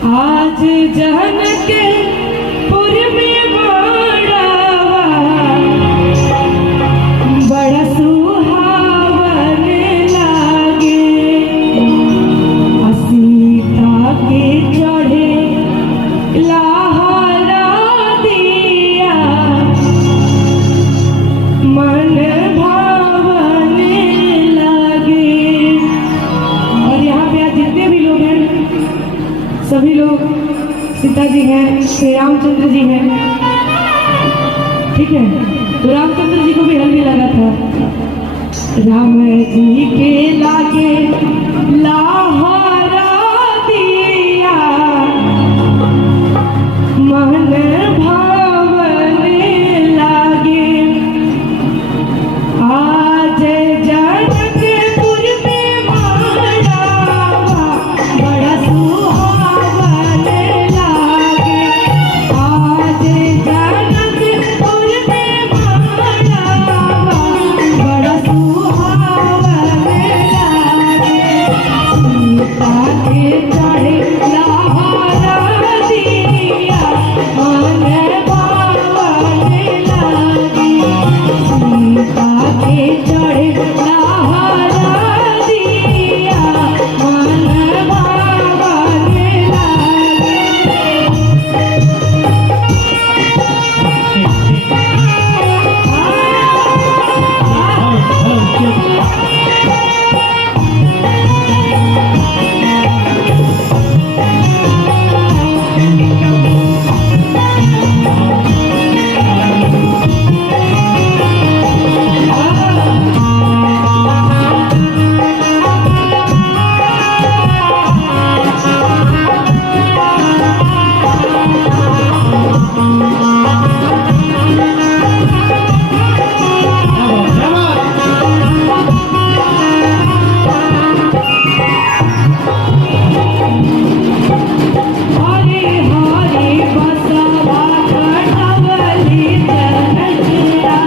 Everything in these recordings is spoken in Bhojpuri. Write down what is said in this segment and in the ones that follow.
आज जनकपुर में बाड़ावा बड़ा सुहावन लागे। सीता के चढ़े लहरा दिया मन भावन लागे। और यहाँ पे आज जितने भी लोग हैं सभी लोग सीता जी हैं, श्री रामचंद्र जी हैं, ठीक है। तो रामचंद्र जी को भी हल्दी लगा था। राम जी के लागे लहरा दिया मन भावन लागे। आज जनकपुर में बाड़ावा बड़ा सुहावन लागे। आज जनकपुर में बाड़ावा बड़ा सुहावन लागे। सीता के चढ़े लहरा दिया मन भावन लागे। सीता के चढ़े लहरा दिया मन भावन लागे। हरे हरे बसवा कटवली जनकिया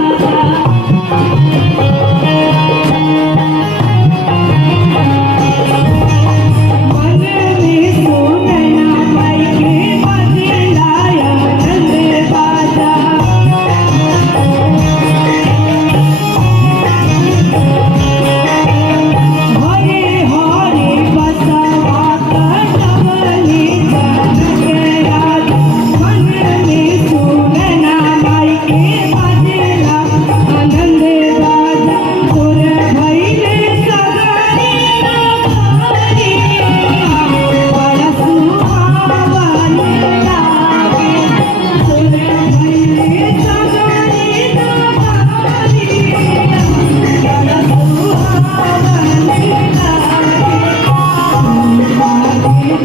मन में सोनना माई के बदलाया नंद बाजा। हरे हरे बसवा कटवली जनकिया मन में सोनना माई के बदला आनंद बाजा। तोर भइले सगाई बड़ा सुहावन लागे। तोर भइले सगाई बड़ा सुहावन लागे।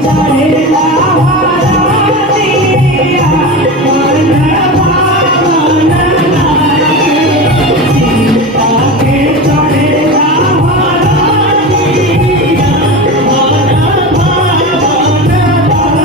चढ़े लहरा दिया मन भावन लागे। सीता के चढ़े लहरा दिया मन भावन लागे।